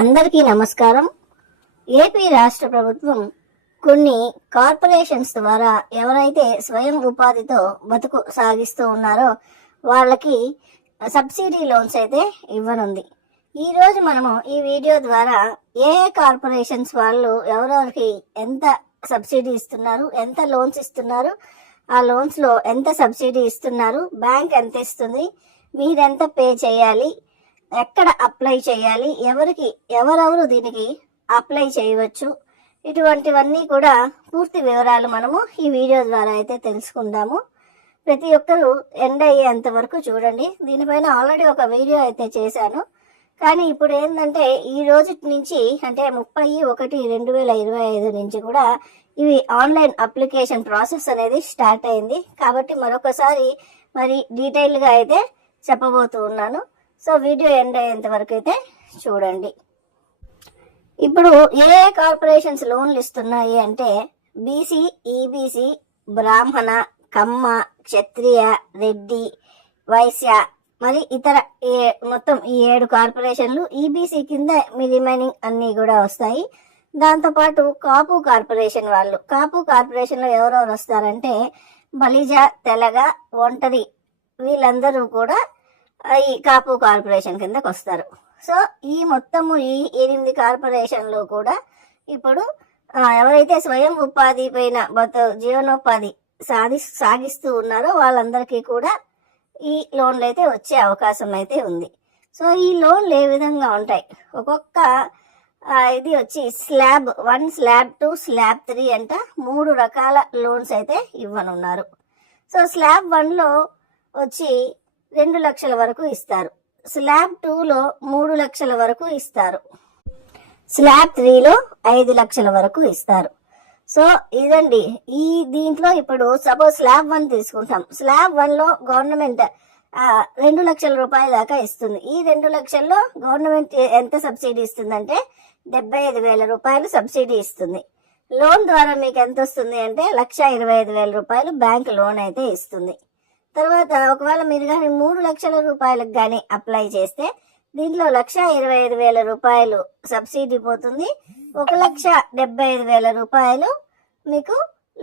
అందరికీ నమస్కారం. ఏపీ రాష్ట్ర ప్రభుత్వం కొన్ని కార్పొరేషన్స్ ద్వారా ఎవరైతే స్వయం ఉపాధితో బతుకు సాగిస్తూ ఉన్నారో వాళ్ళకి సబ్సిడీ లోన్స్ అయితే ఇవ్వనుంది. ఈ రోజు మనము ఈ వీడియో ద్వారా ఏ కార్పొరేషన్స్ వాళ్ళు ఎవరెవరికి ఎంత సబ్సిడీ ఇస్తున్నారు, ఎంత లోన్స్ ఇస్తున్నారు, ఆ లోన్స్ లో ఎంత సబ్సిడీ ఇస్తున్నారు, బ్యాంక్ ఎంత ఇస్తుంది, మీరెంత పే చేయాలి, ఎక్కడ అప్లై చేయాలి, ఎవరెవరు దీనికి అప్లై చేయవచ్చు, ఇటువంటివన్నీ కూడా పూర్తి వివరాలు మనము ఈ వీడియో ద్వారా అయితే తెలుసుకుందాము. ప్రతి ఒక్కరూ ఎండ్ అయ్యేంత వరకు చూడండి. దీనిపైన ఆల్రెడీ ఒక వీడియో అయితే చేశాను. కానీ ఇప్పుడు ఏంటంటే ఈ రోజు నుంచి అంటే 30/1/2025 నుంచి కూడా ఇవి ఆన్లైన్ అప్లికేషన్ ప్రాసెస్ అనేది స్టార్ట్ అయింది. కాబట్టి మరొకసారి మరి డీటెయిల్ గా అయితే చెప్పబోతూ ఉన్నాను. సో వీడియో ఎండ్ అయ్యేంత వరకు అయితే చూడండి. ఇప్పుడు ఏ కార్పొరేషన్స్ లోన్లు ఇస్తున్నాయి అంటే బీసీ, ఈబీసీ, బ్రాహ్మణ, కమ్మ, క్షత్రియ, రెడ్డి, వైశ్య, మరి ఇతర మొత్తం ఈ 7 కార్పొరేషన్లు ఈబీసీ కింద మీ రిమైనింగ్ అన్ని కూడా వస్తాయి. దాంతోపాటు కాపు కార్పొరేషన్ వాళ్ళు, కాపు కార్పొరేషన్ లో ఎవరెవరు వస్తారంటే బలిజ, తెలగ, ఒంటరి, వీళ్ళందరూ కూడా ఈ కాపు కార్పొరేషన్ కిందకు వస్తారు. సో ఈ మొత్తము ఈ 8 కార్పొరేషన్లు కూడా ఇప్పుడు ఎవరైతే స్వయం ఉపాధి పైన జీవనోపాధి సాగిస్తూ ఉన్నారో వాళ్ళందరికీ కూడా ఈ లోన్లు అయితే వచ్చే అవకాశం అయితే ఉంది. సో ఈ లోన్లు ఏ విధంగా ఉంటాయి, ఒక్కొక్క ఇది వచ్చి స్లాబ్ 1, స్లాబ్ 2, స్లాబ్ 3 అంట 3 రకాల లోన్స్ అయితే ఇవ్వనున్నారు. సో స్లాబ్ 1లో వచ్చి 2 లక్షల వరకు ఇస్తారు, స్లాబ్ 2లో 3 లక్షల వరకు ఇస్తారు, స్లాబ్ 3లో 5 లక్షల వరకు ఇస్తారు. సో ఇదండి ఈ దీంట్లో ఇప్పుడు సపోజ్ స్లాబ్ 1 తీసుకుంటాం. స్లాబ్ 1లో గవర్నమెంట్ 2 లక్షల రూపాయల దాకా ఇస్తుంది. ఈ 2 లక్షల్లో గవర్నమెంట్ ఎంత సబ్సిడీ ఇస్తుందంటే 75,000 రూపాయలు సబ్సిడీ ఇస్తుంది. లోన్ ద్వారా మీకు ఎంత వస్తుంది అంటే 1,25,000 రూపాయలు బ్యాంక్ లోన్ అయితే ఇస్తుంది. తర్వాత ఒకవేళ మీరు కానీ 3 లక్షల రూపాయలకు కానీ అప్లై చేస్తే దీంట్లో 1,25,000 రూపాయలు సబ్సిడీ పోతుంది, 1,75,000 రూపాయలు మీకు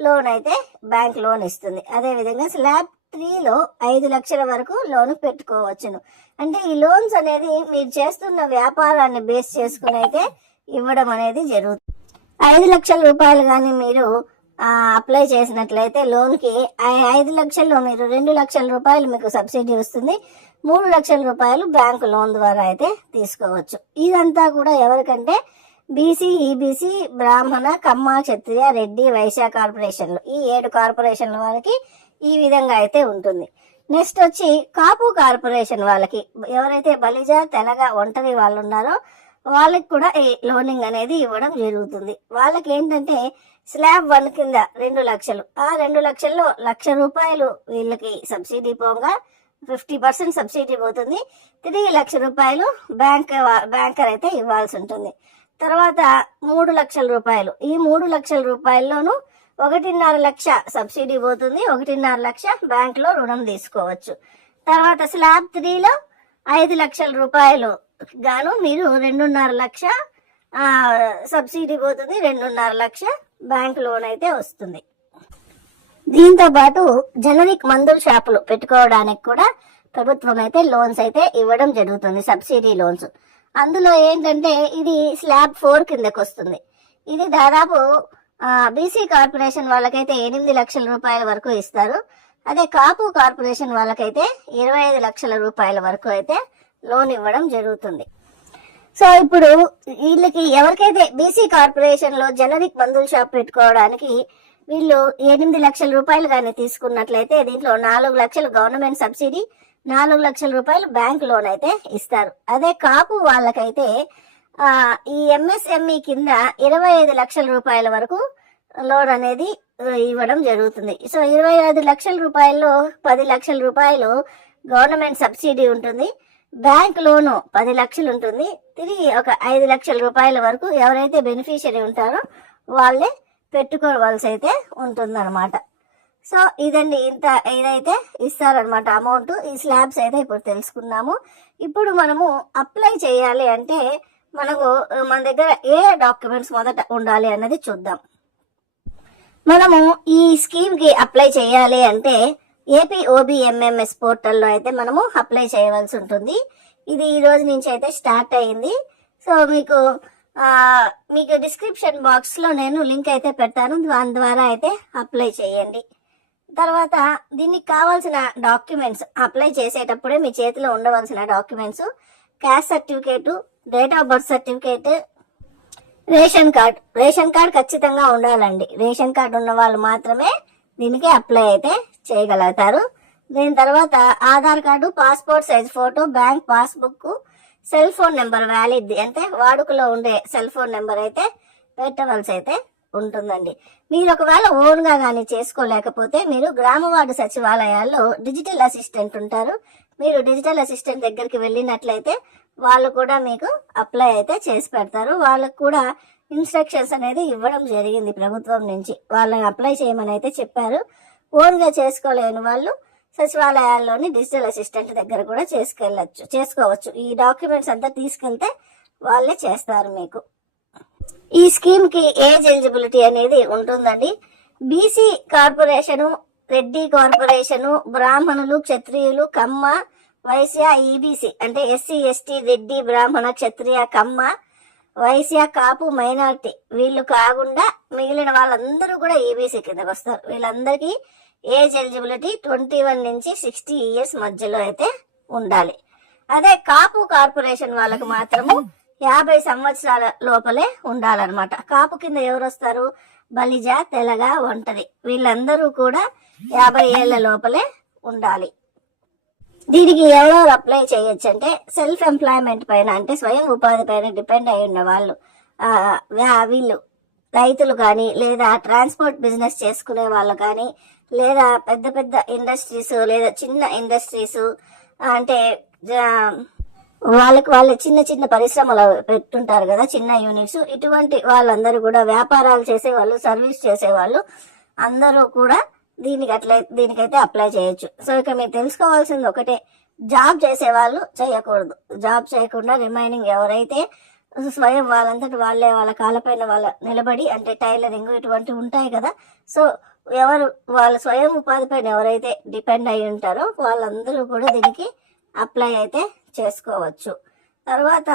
లోన్ అయితే బ్యాంక్ లోన్ ఇస్తుంది. అదేవిధంగా స్లాబ్ 3లో 5 లక్షల వరకు లోన్ పెట్టుకోవచ్చును. అంటే ఈ లోన్స్ అనేది మీరు చేస్తున్న వ్యాపారాన్ని బేస్ చేసుకుని అయితే ఇవ్వడం అనేది జరుగుతుంది. 5 లక్షల రూపాయలు కానీ మీరు అప్లై చేసినట్లయితే లోన్ కి 5 లక్షల్లో మీరు 2 లక్షల రూపాయలు మీకు సబ్సిడీ వస్తుంది, 3 లక్షల రూపాయలు బ్యాంకు లోన్ ద్వారా అయితే తీసుకోవచ్చు. ఇదంతా కూడా ఎవరికంటే బీసీ, ఈబీసీ, బ్రాహ్మణ, కమ్మ, క్షత్రియ, రెడ్డి, వైశ్య కార్పొరేషన్లు, ఈ 7 కార్పొరేషన్ల వాళ్ళకి ఈ విధంగా అయితే ఉంటుంది. నెక్స్ట్ వచ్చి కాపు కార్పొరేషన్ వాళ్ళకి ఎవరైతే బలిజ, తెలగ, ఒంటరి వాళ్ళు ఉన్నారో వాళ్ళకి కూడా ఈ లోనింగ్ అనేది ఇవ్వడం జరుగుతుంది. వాళ్ళకి ఏంటంటే స్లాబ్ 1 కింద 2 లక్షలు, ఆ 2 లక్షల్లో 1,00,000 రూపాయలు వీళ్ళకి సబ్సిడీ పోగా 50% సబ్సిడీ పోతుంది. 3 లక్షల రూపాయలు బ్యాంకర్ అయితే ఇవ్వాల్సి ఉంటుంది. తర్వాత 3 లక్షల రూపాయలు, ఈ 3 లక్షల రూపాయల్లోనూ 1.5 లక్ష సబ్సిడీ పోతుంది, 1.5 లక్ష బ్యాంక్ లో రుణం తీసుకోవచ్చు. తర్వాత స్లాబ్ 3లో 5 లక్షల రూపాయలు గాను మీరు 2.5 లక్ష సబ్సిడీ పోతుంది, 2.5 లక్ష బ్యాంక్ లోన్ అయితే వస్తుంది. దీంతో పాటు జనరిక్ మందుల షాపులు పెట్టుకోవడానికి కూడా ప్రభుత్వం అయితే లోన్స్ అయితే ఇవ్వడం జరుగుతుంది, సబ్సిడీ లోన్స్. అందులో ఏంటంటే ఇది స్లాబ్ 4 కిందకు వస్తుంది. ఇది దాదాపు బీసీ కార్పొరేషన్ వాళ్ళకైతే 8 లక్షల రూపాయల వరకు ఇస్తారు. అదే కాపు కార్పొరేషన్ వాళ్ళకైతే 25 లక్షల రూపాయల వరకు అయితే లోన్ ఇవ్వడం జరుగుతుంది. సో ఇప్పుడు వీళ్ళకి ఎవరికైతే బీసీ కార్పొరేషన్ లో జనరిక్ మందుల షాప్ పెట్టుకోవడానికి వీళ్ళు 8 లక్షల రూపాయలు కానీ తీసుకున్నట్లయితే దీంట్లో 4 లక్షలు గవర్నమెంట్ సబ్సిడీ, 4 లక్షల రూపాయలు బ్యాంక్ లోన్ అయితే ఇస్తారు. అదే కాపు వాళ్ళకైతే ఈ ఎంఎస్ఎంఈ కింద 25 లక్షల రూపాయల వరకు లోన్ అనేది ఇవ్వడం జరుగుతుంది. సో 25 లక్షల రూపాయల్లో 10 లక్షల రూపాయలు గవర్నమెంట్ సబ్సిడీ ఉంటుంది, బ్యాంక్ లోను 10 లక్షలు ఉంటుంది, తిరిగి ఒక 5 లక్షల రూపాయల వరకు ఎవరైతే బెనిఫిషియరీ ఉంటారో వాళ్ళే పెట్టుకోవాల్సి అయితే ఉంటుందన్నమాట. సో ఇదండి ఇదైతే ఇస్తారనమాట అమౌంట్. ఈ స్లాబ్స్ అయితే ఇప్పుడు తెలుసుకున్నాము. ఇప్పుడు మనము అప్లై చేయాలి అంటే మనకు మన దగ్గర ఏ డాక్యుమెంట్స్ మొదట ఉండాలి అన్నది చూద్దాం. మనము ఈ స్కీమ్ కి అప్లై చేయాలి అంటే ఏపీఓబిఎంఎంఎస్ పోర్టల్లో అయితే మనము అప్లై చేయవలసి ఉంటుంది. ఇది ఈ రోజు నుంచి అయితే స్టార్ట్ అయ్యింది. సో మీకు డిస్క్రిప్షన్ బాక్స్ లో నేను లింక్ అయితే పెడతాను, దాని ద్వారా అయితే అప్లై చేయండి. తర్వాత దీనికి కావాల్సిన డాక్యుమెంట్స్ అప్లై చేసేటప్పుడే మీ చేతిలో ఉండవలసిన documents caste certificate, date of birth certificate, ration card ఖచ్చితంగా ఉండాలండి. రేషన్ కార్డు ఉన్న వాళ్ళు మాత్రమే దీనికి అప్లై అయితే చేయగలుగుతారు. దీని తర్వాత Aadhaar card, passport size photo, bank passbook, cell phone number valid అంటే వాడుకలో ఉండే సెల్ ఫోన్ నెంబర్ అయితే పెట్టవలసి అయితే ఉంటుందండి. మీరు ఒకవేళ ఓన్ గా కానీ చేసుకోలేకపోతే మీరు గ్రామ వార్డు సచివాలయాల్లో డిజిటల్ అసిస్టెంట్ ఉంటారు. మీరు డిజిటల్ అసిస్టెంట్ దగ్గరికి వెళ్ళినట్లయితే వాళ్ళు కూడా మీకు అప్లై అయితే చేసి పెడతారు. వాళ్ళకు కూడా ఇన్స్ట్రక్షన్స్ అనేది ఇవ్వడం జరిగింది ప్రభుత్వం నుంచి. వాళ్ళని అప్లై చేయమని అయితే చెప్పారు. ఓన్ గా చేసుకోలేని వాళ్ళు సచివాలయాల్లోని డిజిటల్ అసిస్టెంట్ దగ్గర కూడా చేసుకోవచ్చు. ఈ డాక్యుమెంట్స్ అంతా తీసుకెళ్తే వాళ్ళే చేస్తారు మీకు. ఈ స్కీమ్ కి ఏజ్ ఎలిజిబిలిటీ అనేది ఉంటుందండి. బీసీ కార్పొరేషను, రెడ్డి కార్పొరేషను, బ్రాహ్మణులు, క్షత్రియులు, కమ్మ, వైశ్య, ఈబీసీ అంటే ఎస్సీ, ఎస్టీ, రెడ్డి, బ్రాహ్మణ, క్షత్రియ, కమ్మ, వైశ్య, కాపు, మైనార్టీ వీళ్ళు కాకుండా మిగిలిన వాళ్ళందరూ కూడా ఈబీసీ కిందకు వస్తారు. వీళ్ళందరికీ ఏజ్ ఎలిజిబిలిటీ 21 నుంచి 60 ఇయర్స్ మధ్యలో అయితే ఉండాలి. అదే కాపు కార్పొరేషన్ వాళ్ళకు మాత్రము 50 సంవత్సరాల లోపలే ఉండాలన్నమాట. కాపు కింద ఎవరు వస్తారు? బలిజ, తెలగ, ఒంటరి వీళ్ళందరూ కూడా 50 ఏళ్ల లోపలే ఉండాలి. దీనికి ఎవరెవరు అప్లై చేయొచ్చు అంటే సెల్ఫ్ ఎంప్లాయ్మెంట్ పైన అంటే స్వయం ఉపాధి పైన డిపెండ్ అయి ఉన్న వాళ్ళు, వీళ్ళు రైతులు కానీ, లేదా ట్రాన్స్పోర్ట్ బిజినెస్ చేసుకునే వాళ్ళు కానీ, లేదా పెద్ద పెద్ద ఇండస్ట్రీస్ లేదా చిన్న ఇండస్ట్రీస్ అంటే వాళ్ళ చిన్న చిన్న పరిశ్రమలు పెట్టుంటారు కదా, చిన్న యూనిట్స్, ఇటువంటి వాళ్ళందరూ కూడా వ్యాపారాలు చేసేవాళ్ళు, సర్వీస్ చేసేవాళ్ళు అందరూ కూడా దీనికైతే అప్లై చేయొచ్చు. సో ఇక మీరు తెలుసుకోవాల్సింది ఒకటే, జాబ్ చేసేవాళ్ళు చేయకూడదు. జాబ్ చేయకుండా రిమైనింగ్ ఎవరైతే స్వయం వాళ్ళంతటి వాళ్ళే వాళ్ళ కాళ్ళపైన వాళ్ళ నిలబడి అంటే టైలరింగ్ ఇటువంటి ఉంటాయి కదా, సో ఎవరు వాళ్ళ స్వయం ఉపాధి పైన ఎవరైతే డిపెండ్ అయి ఉంటారో వాళ్ళందరూ కూడా దీనికి అప్లై అయితే చేసుకోవచ్చు. తర్వాత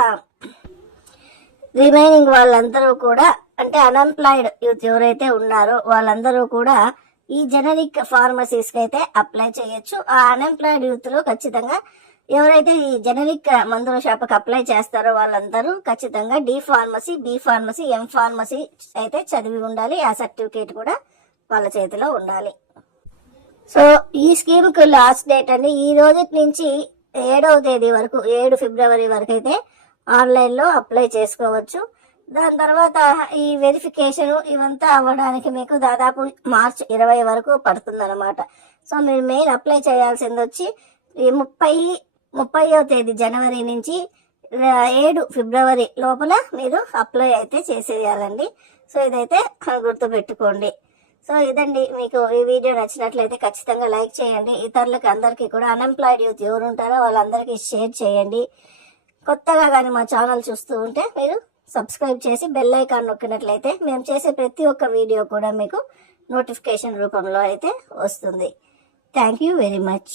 రిమైనింగ్ వాళ్ళందరూ కూడా అంటే అన్ఎంప్లాయిడ్ యూత్ ఎవరైతే ఉన్నారో వాళ్ళందరూ కూడా ఈ జనరిక్ ఫార్మసీస్ కి అయితే అప్లై చేయొచ్చు. ఆ అన్ఎంప్లాయిడ్ యూత్ లో ఖచ్చితంగా ఎవరైతే ఈ జనరిక్ మందుల షాప్కి అప్లై చేస్తారో వాళ్ళందరూ ఖచ్చితంగా D pharmacy, B pharmacy, M pharmacy అయితే చదివి ఉండాలి. ఆ సర్టిఫికేట్ కూడా వాళ్ళ చేతిలో ఉండాలి. సో ఈ స్కీమ్ కు లాస్ట్ డేట్ అండి ఈ రోజు నుంచి 7వ తేదీ వరకు, 7 ఫిబ్రవరి వరకు అయితే ఆన్లైన్ లో అప్లై చేసుకోవచ్చు. దాని తర్వాత ఈ వెరిఫికేషన్ ఇవంతా అవ్వడానికి మీకు దాదాపు మార్చ్ 20 వరకు పడుతుందన్నమాట. సో మీరు మెయిన్ అప్లై చేయాల్సింది వచ్చి ఈ 30వ తేదీ జనవరి నుంచి 7 ఫిబ్రవరి లోపల మీరు అప్లై అయితే చేసేయాలండి. సో ఇదైతే గుర్తు పెట్టుకోండి. సో ఇదండి, మీకు ఈ వీడియో నచ్చినట్లయితే ఖచ్చితంగా లైక్ చేయండి. ఇతరులకి అందరికీ కూడా అన్ఎంప్లాయిడ్ యూత్ ఎవరు ఉంటారో వాళ్ళందరికీ షేర్ చేయండి. కొత్తగా కానీ మా ఛానల్ చూస్తూ ఉంటే మీరు సబ్స్క్రైబ్ చేసి బెల్ ఐకాన్ నొక్కినట్లయితే మేము చేసే ప్రతి ఒక్క వీడియో కూడా మీకు నోటిఫికేషన్ రూపంలో అయితే వస్తుంది. Thank you very much.